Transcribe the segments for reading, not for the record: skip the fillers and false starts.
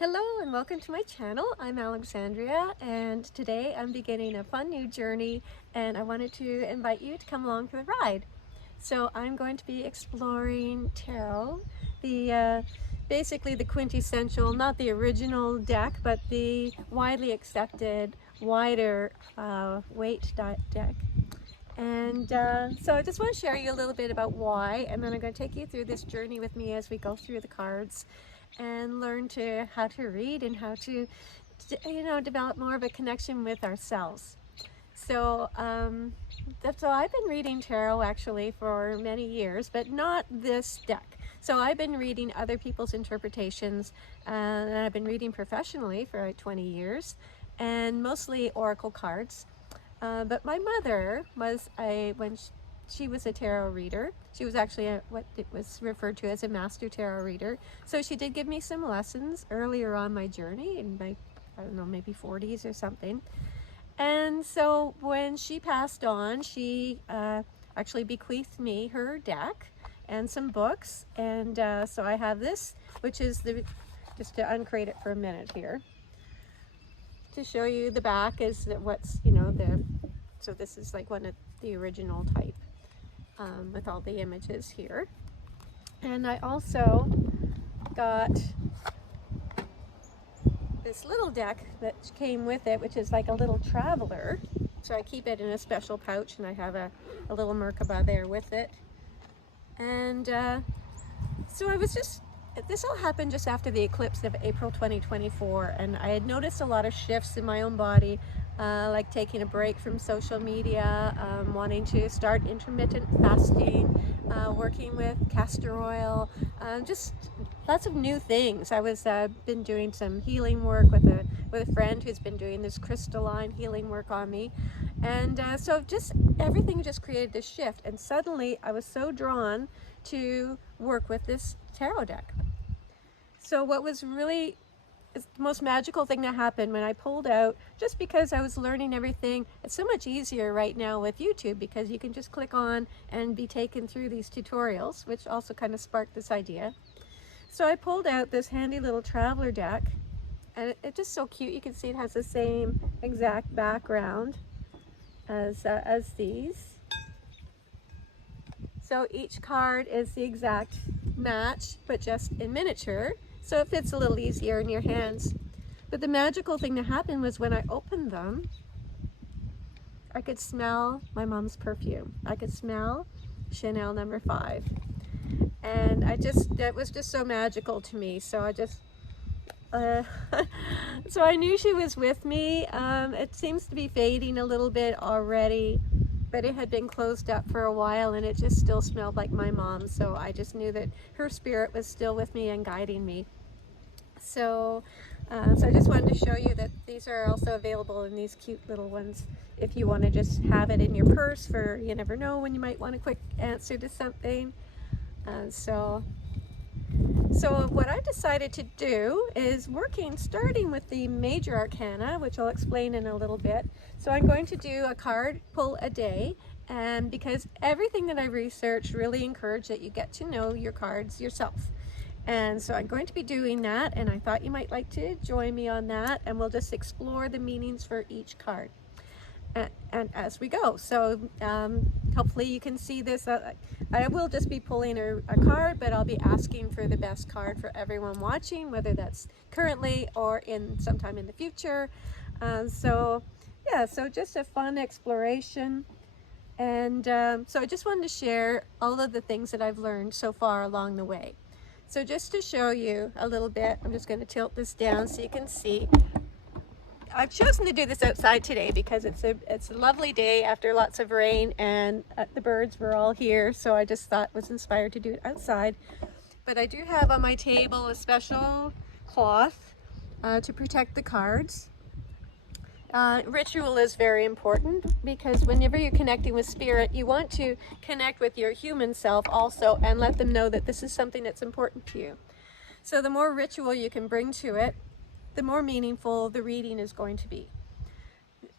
Hello and welcome to my channel. I'm Alexandria and today I'm beginning a fun new journey and I wanted to invite you to come along for the ride. So I'm going to be exploring tarot, basically the quintessential, not the original deck, but the widely accepted wider weight deck. And so I just want to share you a little bit about why, and then I'm going to take you through this journey with me as we go through the cards and learn how to read and how to develop more of a connection with ourselves. So so I've been reading tarot actually for many years, but not this deck. So I've been reading other people's interpretations, and I've been reading professionally for like 20 years, and mostly oracle cards. But my mother was she was a tarot reader. She was actually what it was referred to as a master tarot reader. So she did give me some lessons earlier on my journey in my, I don't know, maybe 40s or something. And so when she passed on, she actually bequeathed me her deck and some books. And so I have this, which is just to uncrate it for a minute here, to show you the back is what's, so this is like one of the original type with all the images here. And I also got this little deck that came with it, which is like a little traveler. So I keep it in a special pouch, and I have a little Merkaba there with it. And so this all happened just after the eclipse of April 2024, and I had noticed a lot of shifts in my own body, like taking a break from social media, wanting to start intermittent fasting, working with castor oil, just lots of new things. I was been doing some healing work with a friend who's been doing this crystalline healing work on me, and so just everything just created this shift, and suddenly I was so drawn to work with this tarot deck. So what was really the most magical thing that happened when I pulled out, just because I was learning everything, it's so much easier right now with YouTube because you can just click on and be taken through these tutorials, which also kind of sparked this idea. So I pulled out this handy little traveler deck, and it's just so cute. You can see it has the same exact background as these. So each card is the exact match, but just in miniature. So it fits a little easier in your hands. But the magical thing that happened was when I opened them, I could smell my mom's perfume. I could smell Chanel No. 5. And that was just so magical to me. So I just, so I knew she was with me. It seems to be fading a little bit already, but it had been closed up for a while and it just still smelled like my mom. So I just knew that her spirit was still with me and guiding me. So I just wanted to show you that these are also available in these cute little ones if you want to just have it in your purse for, you never know when you might want a quick answer to something. So what I decided to do is starting with the major arcana, which I'll explain in a little bit. So I'm going to do a card pull a day, and because everything that I researched really encouraged that you get to know your cards yourself. And so I'm going to be doing that, and I thought you might like to join me on that, and we'll just explore the meanings for each card and as we go. So hopefully you can see this. I will just be pulling a card, but I'll be asking for the best card for everyone watching, whether that's currently or sometime in the future. So yeah, so just a fun exploration. And so I just wanted to share all of the things that I've learned so far along the way. So just to show you a little bit, I'm just going to tilt this down so you can see. I've chosen to do this outside today because it's a lovely day after lots of rain, and the birds were all here, so I just was inspired to do it outside. But I do have on my table a special cloth to protect the cards. Ritual is very important because whenever you're connecting with spirit, you want to connect with your human self also and let them know that this is something that's important to you. So the more ritual you can bring to it, the more meaningful the reading is going to be.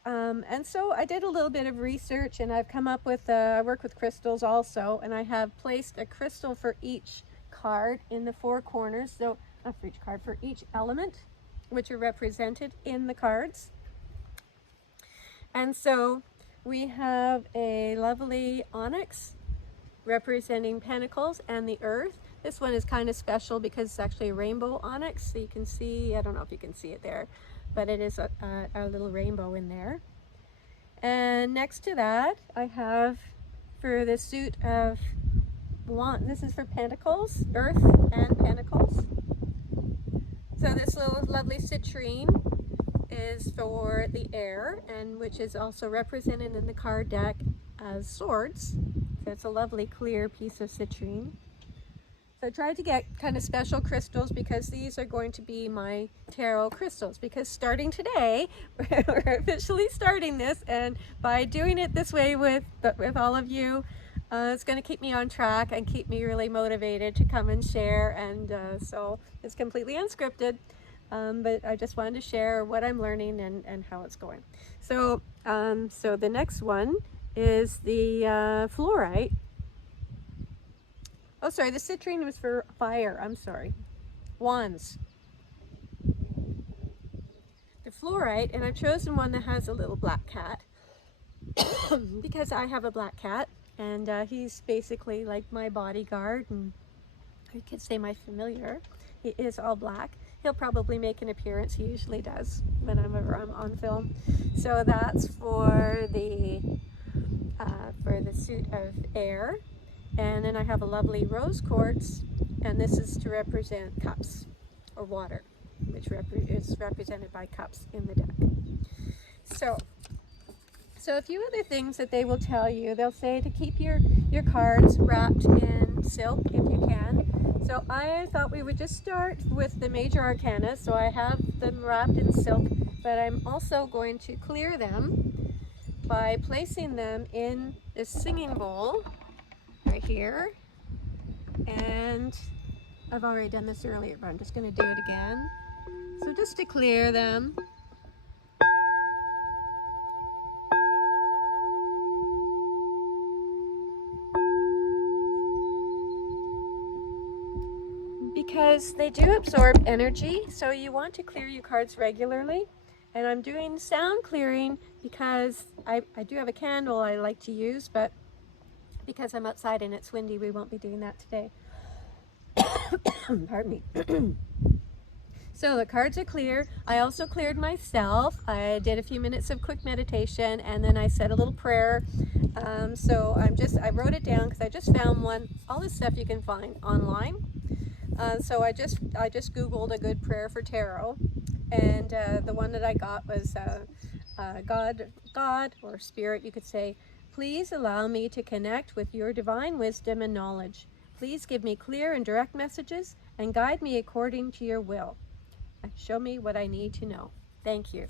And so I did a little bit of research, and I've come up with, I work with crystals also, and I have placed a crystal for each card in the 4 corners, so not for each card, for each element, which are represented in the cards. And so we have a lovely onyx representing pentacles and the earth. This one is kind of special because it's actually a rainbow onyx, so you can see, I don't know if you can see it there, but it is a little rainbow in there. And next to that, I have for the suit of wand, this is for pentacles, earth and pentacles. So this little lovely citrine is for the air, and which is also represented in the card deck as swords. So it's a lovely clear piece of citrine. So I tried to get kind of special crystals because these are going to be my tarot crystals, because starting today, we're officially starting this, and by doing it this way with all of you, it's going to keep me on track and keep me really motivated to come and share, and so it's completely unscripted, but I just wanted to share what I'm learning and how it's going. So, so the next one is the fluorite. Oh, sorry, the citrine was for fire. I'm sorry. Wands. The fluorite, and I've chosen one that has a little black cat because I have a black cat, and he's basically like my bodyguard, and you could say my familiar. He is all black. He'll probably make an appearance. He usually does whenever I'm on film. So that's for the suit of air. And then I have a lovely rose quartz, and this is to represent cups or water, which is represented by cups in the deck. So a few other things that they will tell you. They'll say to keep your cards wrapped in silk if you can. So I thought we would just start with the major arcana. So I have them wrapped in silk, but I'm also going to clear them by placing them in a singing bowl right here. And I've already done this earlier, but I'm just going to do it again. So just to clear them. Because they do absorb energy, so you want to clear your cards regularly. And I'm doing sound clearing because I do have a candle I like to use, but because I'm outside and it's windy, we won't be doing that today. Pardon me. So the cards are clear. I also cleared myself. I did a few minutes of quick meditation, and then I said a little prayer. So I wrote it down because I just found one. All this stuff you can find online. So I just Googled a good prayer for tarot, and the one that I got was God or Spirit, you could say, please allow me to connect with your divine wisdom and knowledge. Please give me clear and direct messages and guide me according to your will. Show me what I need to know. Thank you.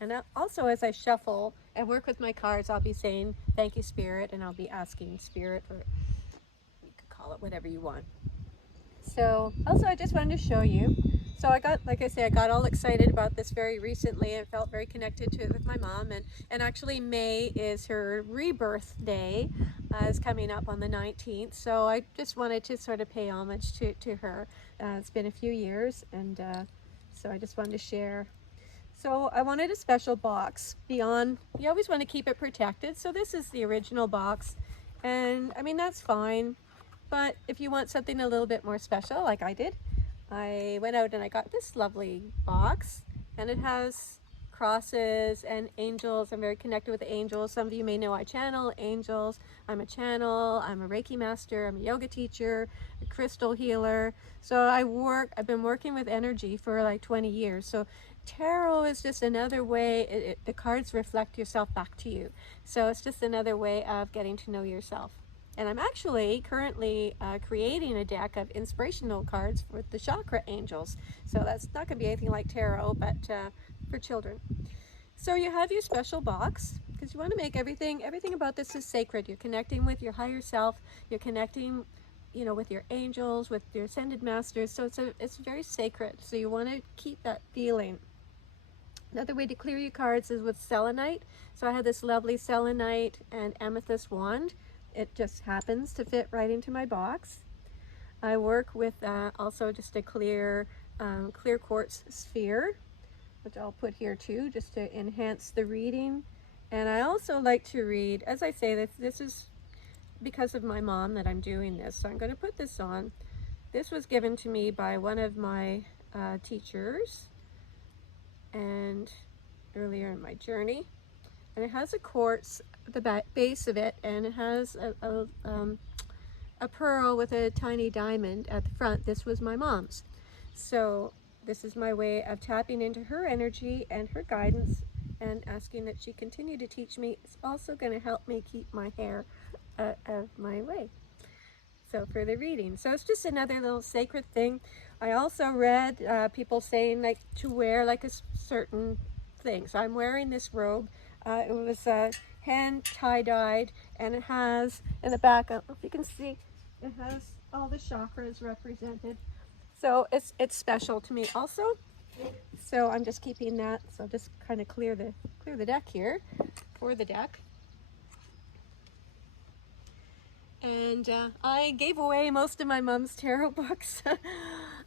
And also, as I shuffle and work with my cards, I'll be saying, thank you, Spirit, and I'll be asking Spirit, or you could call it whatever you want. So also I just wanted to show you. So I got, like I say, I got all excited about this very recently. I felt very connected to it with my mom, and actually May is her rebirth day, is coming up on the 19th. So I just wanted to sort of pay homage to her. It's been a few years, and so I just wanted to share. So I wanted a special box beyond, you always want to keep it protected. So this is the original box, and I mean, that's fine. But if you want something a little bit more special, like I did, I went out and I got this lovely box, and it has crosses and angels. I'm very connected with the angels. Some of you may know I channel angels. I'm a channel, I'm a Reiki master, I'm a yoga teacher, a crystal healer. So I've been working with energy for like 20 years. So tarot is just another way, the cards reflect yourself back to you. So it's just another way of getting to know yourself. And I'm actually currently creating a deck of inspirational cards with the chakra angels. So that's not going to be anything like tarot, but for children. So you have your special box, because you want to make everything about this is sacred. You're connecting with your higher self. You're connecting, with your angels, with your ascended masters. So it's very sacred. So you want to keep that feeling. Another way to clear your cards is with selenite. So I have this lovely selenite and amethyst wand. It just happens to fit right into my box. I work with also just a clear quartz sphere, which I'll put here too, just to enhance the reading. And I also like to read, as I say, this is because of my mom that I'm doing this. So I'm going to put this on. This was given to me by one of my teachers and earlier in my journey. And it has a quartz at the base of it, and it has a pearl with a tiny diamond at the front. This was my mom's. So this is my way of tapping into her energy and her guidance and asking that she continue to teach me. It's also going to help me keep my hair out of my way. So for the reading. So it's just another little sacred thing. I also read people saying like to wear like a certain thing. So I'm wearing this robe. It was hand tie-dyed, and it has in the back, I don't know if you can see, it has all the chakras represented. So it's special to me also. So I'm just keeping that. So I'll just kind of clear the deck here for the deck. And I gave away most of my mom's tarot books.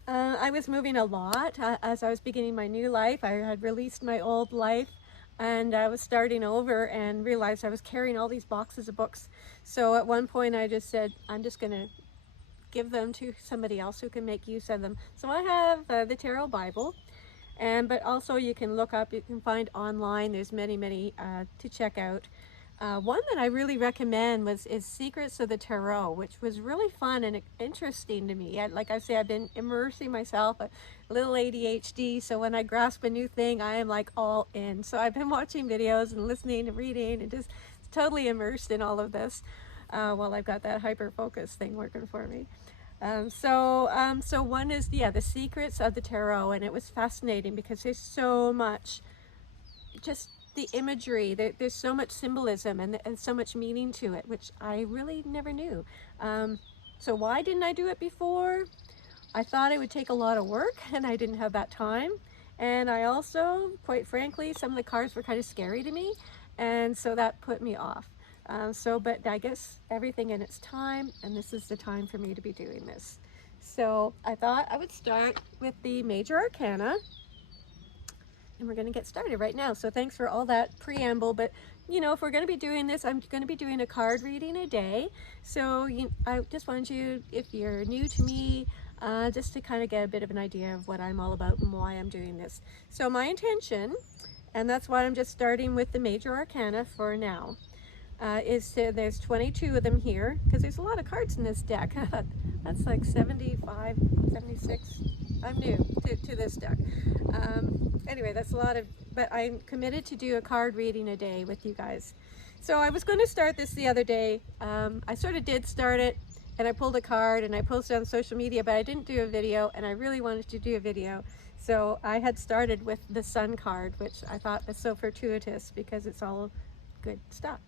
I was moving a lot as I was beginning my new life. I had released my old life, and I was starting over and realized I was carrying all these boxes of books. So at one point I just said, I'm just going to give them to somebody else who can make use of them. So I have the Tarot Bible, but also you can look up, you can find online, there's many to check out. One that I really recommend is Secrets of the Tarot, which was really fun and interesting to me. Like I say, I've been immersing myself, a little ADHD, so when I grasp a new thing, I am like all in. So I've been watching videos and listening and reading and just totally immersed in all of this while I've got that hyper focus thing working for me. So one is, the Secrets of the Tarot, and it was fascinating because there's so much, just the imagery, there's so much symbolism and so much meaning to it, which I really never knew. So why didn't I do it before? I thought it would take a lot of work, and I didn't have that time. And I also, quite frankly, some of the cards were kind of scary to me, and so that put me off. But I guess everything in its time, and this is the time for me to be doing this. So I thought I would start with the Major Arcana, and we're going to get started right now. So thanks for all that preamble, but if we're going to be doing this, I'm going to be doing a card reading a day. So I just wanted you, if you're new to me, just to kind of get a bit of an idea of what I'm all about and why I'm doing this. So my intention, and that's why I'm just starting with the Major Arcana for now, there's 22 of them here, because there's a lot of cards in this deck. That's like 75, 76. I'm new to this deck. Anyway, that's a lot of, but I'm committed to do a card reading a day with you guys. So I was going to start this the other day. I sort of did start it, and I pulled a card and I posted on social media, but I didn't do a video, and I really wanted to do a video. So I had started with the Sun card, which I thought was so fortuitous because it's all good stuff.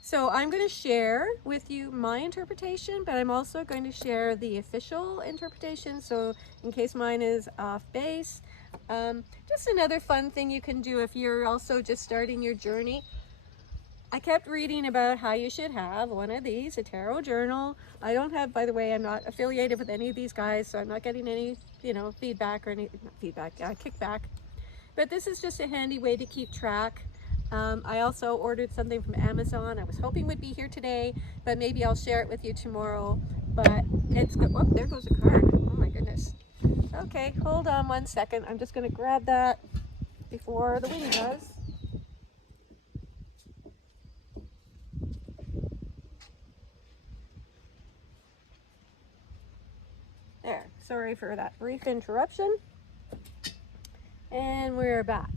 So I'm going to share with you my interpretation, but I'm also going to share the official interpretation, so in case mine is off base. Just another fun thing you can do if you're also just starting your journey. I kept reading about how you should have one of these, a tarot journal. I don't have, by the way, I'm not affiliated with any of these guys, so I'm not getting any, feedback or any, kickback. But this is just a handy way to keep track. I also ordered something from Amazon. I was hoping would be here today, but maybe I'll share it with you tomorrow. But it's good. Whoop, there goes a card. Oh my goodness. Okay, hold on one second. I'm just going to grab that before the wind does. There. Sorry for that brief interruption. And we're back.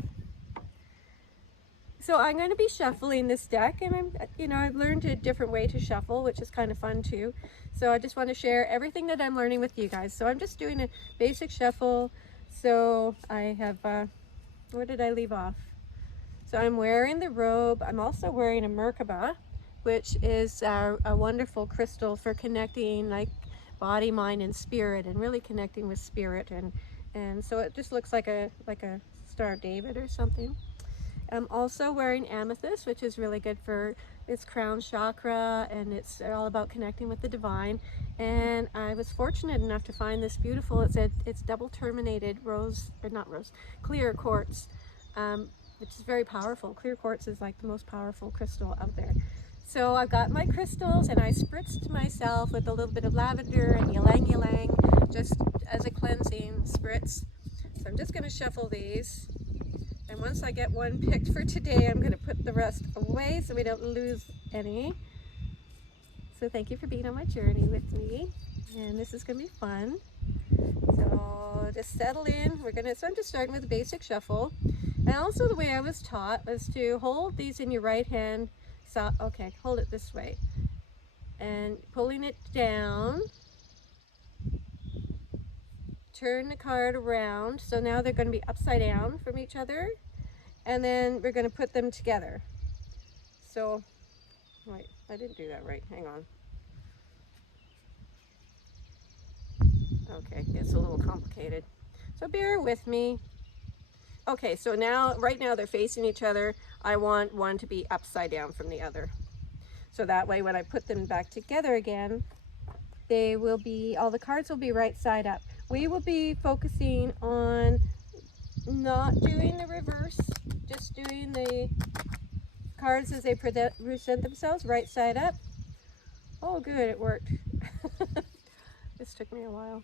So I'm going to be shuffling this deck, and I've learned a different way to shuffle, which is kind of fun too. So I just want to share everything that I'm learning with you guys. So I'm just doing a basic shuffle. So I have, where did I leave off? So I'm wearing the robe. I'm also wearing a Merkaba, which is a wonderful crystal for connecting like body, mind, and spirit, and really connecting with spirit. And so it just looks like a Star of David or something. I'm also wearing amethyst, which is really good for its crown chakra, and it's all about connecting with the divine. And I was fortunate enough to find this beautiful, it's double terminated rose, or not rose, clear quartz, which is very powerful. Clear quartz is like the most powerful crystal out there. So I got my crystals and I spritzed myself with a little bit of lavender and ylang ylang, just as a cleansing spritz. So I'm just going to shuffle these. And once I get one picked for today, I'm going to put the rest away so we don't lose any. So thank you for being on my journey with me. And this is going to be fun. So just settle in. So I'm just starting with a basic shuffle. And also the way I was taught was to hold these in your right hand. So, okay, hold it this way. And pulling it down. Turn the card around. So now they're going to be upside down from each other. And then we're going to put them together. So, wait, I didn't do that right. Hang on. Okay, it's a little complicated. So bear with me. Okay, so now, right now they're facing each other. I want one to be upside down from the other. So that way when I put them back together again, they will be, all the cards will be right side up. We will be focusing on not doing the reverse, just doing the cards as they present themselves, right side up. Oh good, it worked. This took me a while.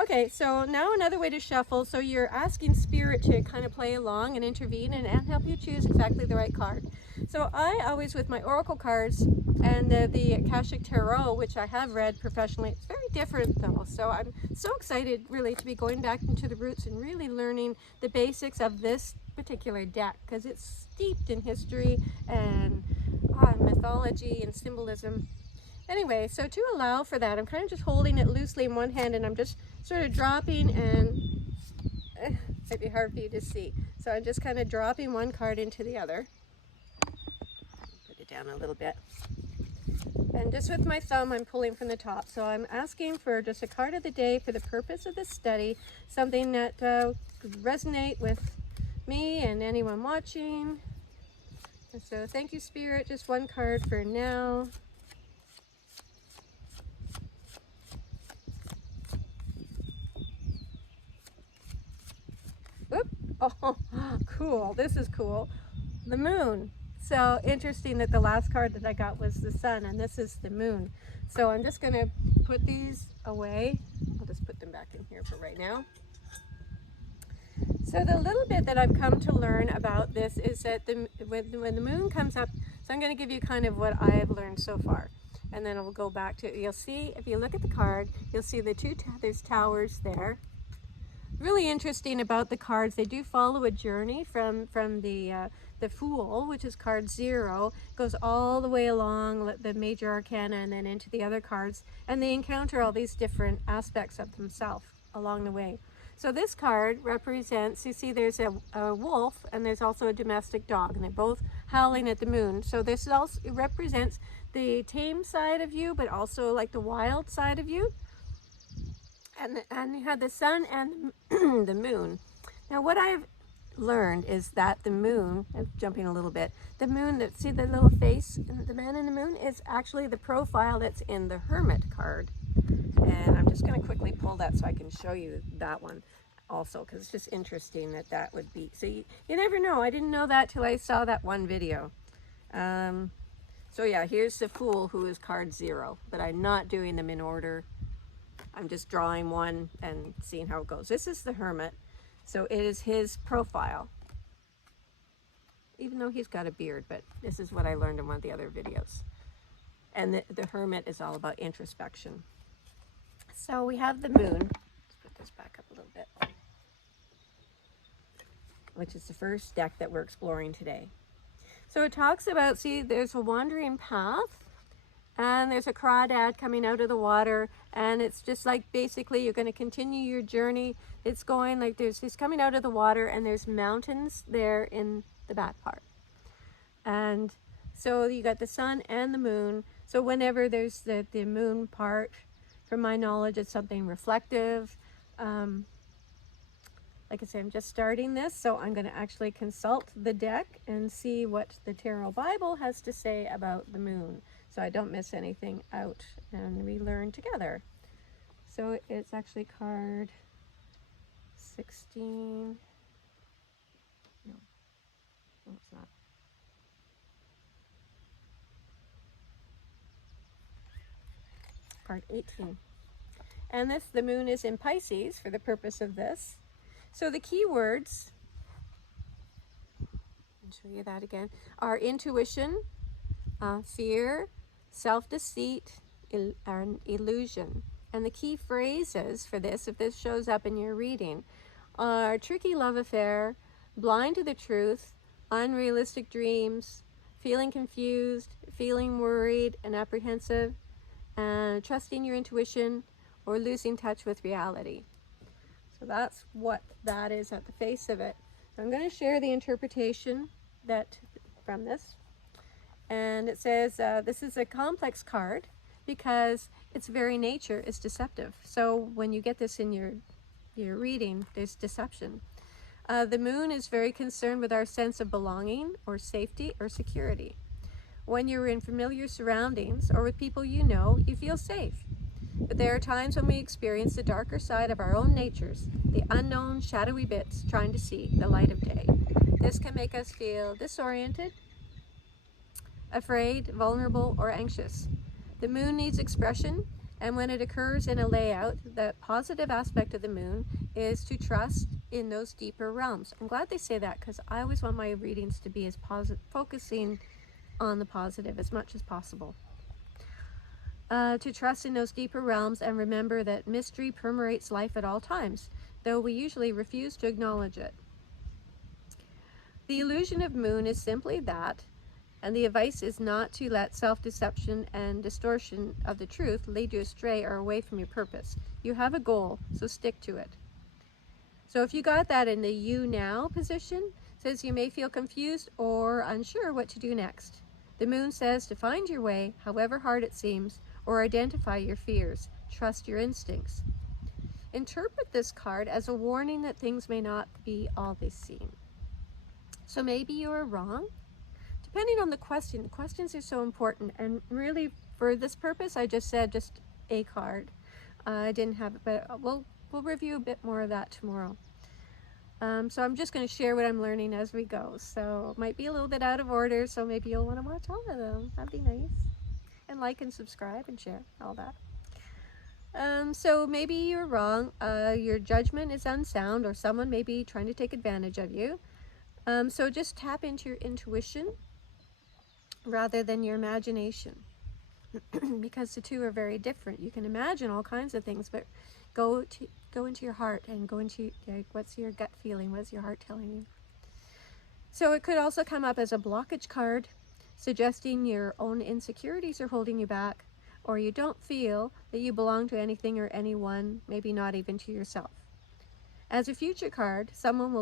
Okay, so now another way to shuffle. So you're asking Spirit to kind of play along and intervene and help you choose exactly the right card. So I always, with my Oracle cards and the Akashic Tarot, which I have read professionally, it's very different though. So I'm so excited really to be going back into the roots and really learning the basics of this particular deck, because it's steeped in history and mythology and symbolism. Anyway, so to allow for that, I'm kind of just holding it loosely in one hand and I'm just sort of dropping, and it might be hard for you to see. So I'm just kind of dropping one card into the other. Put it down a little bit. And just with my thumb, I'm pulling from the top. So I'm asking for just a card of the day for the purpose of this study, something that could resonate with me and anyone watching. And so thank you, Spirit. Just one card for now. Whoop. Oh, cool. This is cool. The moon. So interesting that the last card that I got was the sun, and this is the moon. So I'm just going to put these away. I'll just put them back in here for right now. So the little bit that I've come to learn about this is that when the moon comes up, so I'm going to give you kind of what I've learned so far. And then I'll go back to, you'll see, if you look at the card, you'll see the there's towers there. Really interesting about the cards, they do follow a journey from the Fool, which is card 0, goes all the way along the major arcana and then into the other cards, and they encounter all these different aspects of themselves along the way. So this card represents, you see there's a wolf and there's also a domestic dog, and they're both howling at the moon. So this also represents the tame side of you, but also like the wild side of you. And you have the sun and the moon. Now what I've learned is that the moon, I'm jumping a little bit, the moon, see the little face, the man in the moon, is actually the profile that's in the Hermit card. And I'm just going to quickly pull that so I can show you that one also, because it's just interesting that that would be, so you never know. I didn't know that till I saw that one video. So yeah, here's the Fool, who is card 0, but I'm not doing them in order. I'm just drawing one and seeing how it goes. This is the Hermit, so it is his profile, even though he's got a beard, but this is what I learned in one of the other videos. And the Hermit is all about introspection. So we have the moon. Let's put this back up a little bit, which is the first deck that we're exploring today. So it talks about, see, there's a wandering path, and there's a crawdad coming out of the water, and it's just like basically you're going to continue your journey. It's going like he's coming out of the water, and there's mountains there in the back part. And so you got the sun and the moon. So whenever there's the moon part, from my knowledge, it's something reflective, like I say, I'm just starting this, so I'm going to actually consult the deck and see what the Tarot Bible has to say about the moon, so I don't miss anything out and we learn together. So it's actually card 16. No, it's not. Card 18. And the moon is in Pisces for the purpose of this. So the key words, I'll show you that again, are intuition, fear, self-deceit, and illusion. And the key phrases for this, if this shows up in your reading, are tricky love affair, blind to the truth, unrealistic dreams, feeling confused, feeling worried and apprehensive, trusting your intuition, or losing touch with reality. So that's what that is at the face of it. So I'm going to share the interpretation from this. And it says this is a complex card because its very nature is deceptive. So when you get this in your reading, there's deception. The moon is very concerned with our sense of belonging or safety or security. When you're in familiar surroundings or with people you know, you feel safe. But there are times when we experience the darker side of our own natures, the unknown, shadowy bits trying to see the light of day. This can make us feel disoriented, afraid, vulnerable, or anxious. The moon needs expression, and when it occurs in a layout, the positive aspect of the moon is to trust in those deeper realms. I'm glad they say that because I always want my readings to be as focusing on the positive as much as possible. To trust in those deeper realms and remember that mystery permeates life at all times, though we usually refuse to acknowledge it. The illusion of moon is simply that, and the advice is not to let self-deception and distortion of the truth lead you astray or away from your purpose. You have a goal, so stick to it. So if you got that in the you now position, it says you may feel confused or unsure what to do next. The moon says to find your way, however hard it seems, or identify your fears. Trust your instincts. Interpret this card as a warning that things may not be all they seem. So maybe you are wrong. Depending on the question, questions are so important, and really for this purpose I just said just a card. I didn't have it, but we'll review a bit more of that tomorrow. So I'm just going to share what I'm learning as we go. So it might be a little bit out of order, so maybe you'll want to watch all of them. That'd be nice. And like and subscribe and share, all that. So maybe you're wrong. Your judgment is unsound, or someone may be trying to take advantage of you. So just tap into your intuition rather than your imagination, because the two are very different. You can imagine all kinds of things, but go into your heart and go into what's your gut feeling, what's your heart telling you. So it could also come up as a blockage card, suggesting your own insecurities are holding you back, or you don't feel that you belong to anything or anyone, maybe not even to yourself. As a future card, someone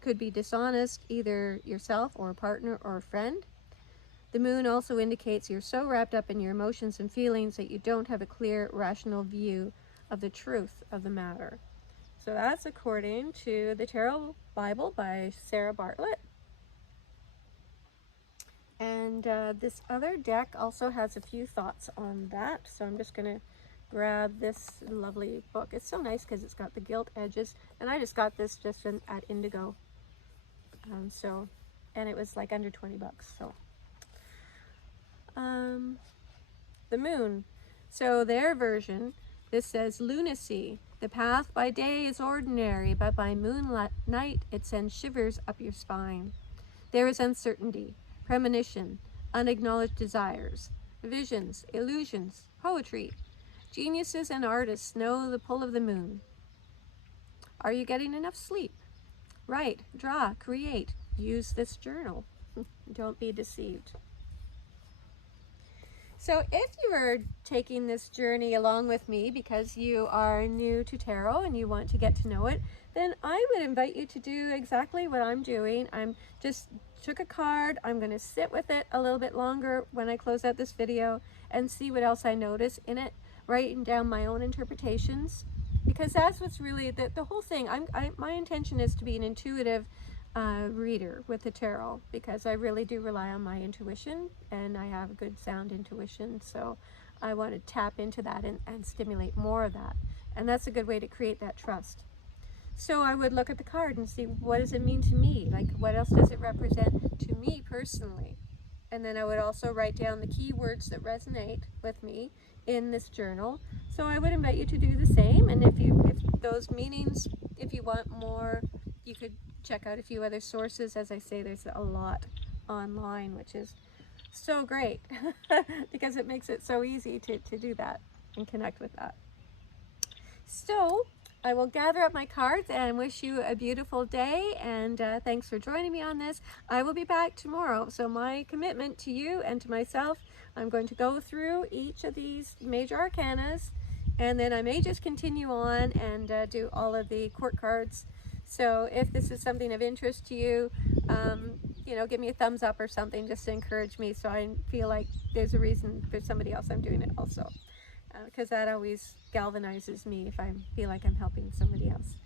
could be dishonest, either yourself or a partner or a friend. The moon also indicates you're so wrapped up in your emotions and feelings that you don't have a clear, rational view of the truth of the matter. So that's according to the Tarot Bible by Sarah Bartlett. And this other deck also has a few thoughts on that. So I'm just going to grab this lovely book. It's so nice because it's got the gilt edges. And I just got this just at Indigo. And it was like under 20 bucks. So the moon. So their version, this says lunacy. The path by day is ordinary, but by moonlight it sends shivers up your spine. There is uncertainty, premonition, unacknowledged desires, visions, illusions, poetry. Geniuses and artists know the pull of the moon. Are you getting enough sleep? Write, draw, create. Use this journal. Don't be deceived. So if you are taking this journey along with me because you are new to tarot and you want to get to know it, then I would invite you to do exactly what I'm doing. I'm just took a card. I'm going to sit with it a little bit longer when I close out this video and see what else I notice in it, writing down my own interpretations. because that's what's really the whole thing. My intention is to be an intuitive reader with the tarot, because I really do rely on my intuition, and I have good sound intuition, so I want to tap into that and stimulate more of that, and that's a good way to create that trust. So I would look at the card and see, what does it mean to me? Like, what else does it represent to me personally? And then I would also write down the keywords that resonate with me in this journal. So I would invite you to do the same. And if those meanings, if you want more, you could check out a few other sources. As I say, there's a lot online, which is so great because it makes it so easy to do that and connect with that. So I will gather up my cards and wish you a beautiful day, and thanks for joining me on this. I will be back tomorrow. So my commitment to you and to myself, I'm going to go through each of these major arcanas, and then I may just continue on and do all of the court cards. So if this is something of interest to you, you know, give me a thumbs up or something just to encourage me, so I feel like there's a reason for somebody else I'm doing it also. Because that always galvanizes me if I feel like I'm helping somebody else.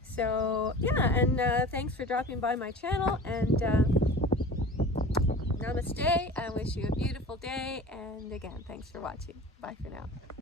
So yeah, and thanks for dropping by my channel, and namaste. I wish you a beautiful day, and again, thanks for watching. Bye for now.